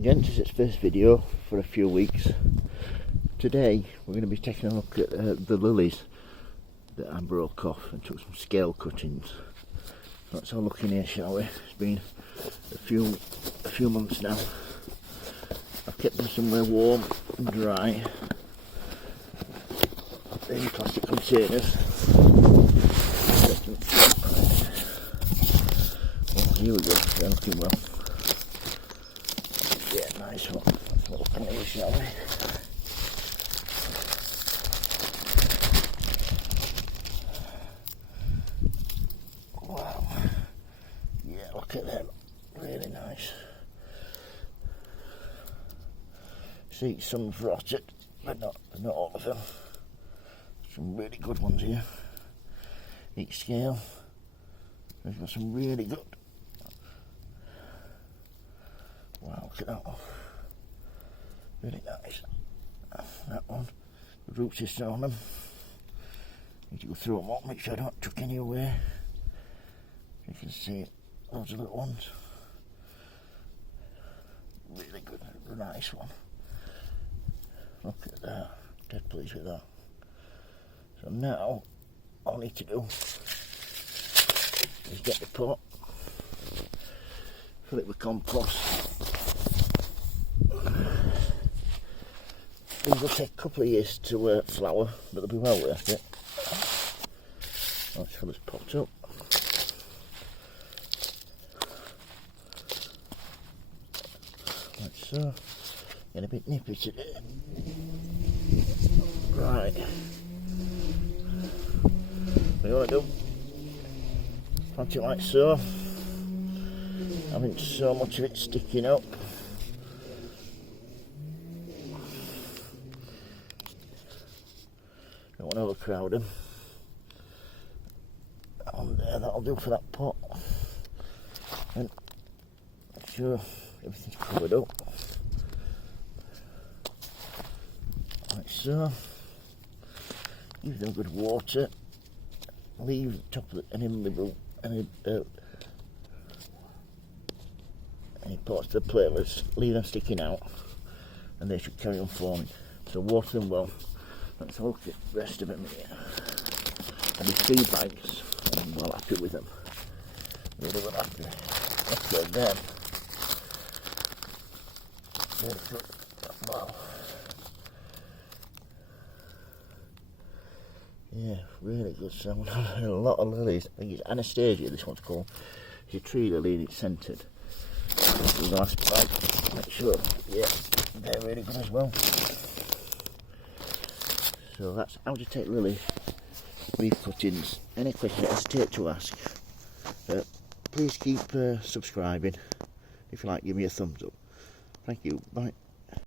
Gents, it's its first video for a few weeks. Today we're going to be taking a look at the lilies that I broke off and took some scale cuttings. Let's have a look in here, shall we? It's been a few months now. I've kept them somewhere warm and dry. These plastic containers. Oh, here we go, they're looking well. Yeah, nice one. Let's have a look in here, shall we? Wow. Yeah, look at them. Really nice. See, some's rotted, but not all of them. Some really good ones here. Each scale. We've got some really good. Wow, look at that one. Really nice. That one. The roots are still on them. Need to go through them all, make sure I don't chuck any away. You can see loads of little ones. Really good, nice one. Look at that. Dead pleased with that. So now all I need to do is get the pot, fill it with compost. These will take a couple of years to flower, but they'll be well worth it. Let's fill this pot up. Like so. Get a bit nippy today. Right. What you want to do? Plant it like so. Having so much of it sticking up. Don't want to overcrowd them. That one there, that'll do for that pot. And make sure everything's covered up. Like so. Give them good water. Leave the top of any parts of the platelets, leave them sticking out, and they should carry on forming. So water them well. Let's have a look at the rest of them here. I did 3 bags, and I'm well happy with them. Really well happy. Look at them. Very good. Wow. Yeah, really good. So a lot of lilies. I think it's Anastasia, this one's called. It's a tree lily and it's scented. This is the last bag. Make sure, yeah, they're really good as well. So that's how to take lily leaf cuttings. Any questions, don't hesitate to ask. Please keep subscribing. If you like, give me a thumbs up. Thank you. Bye.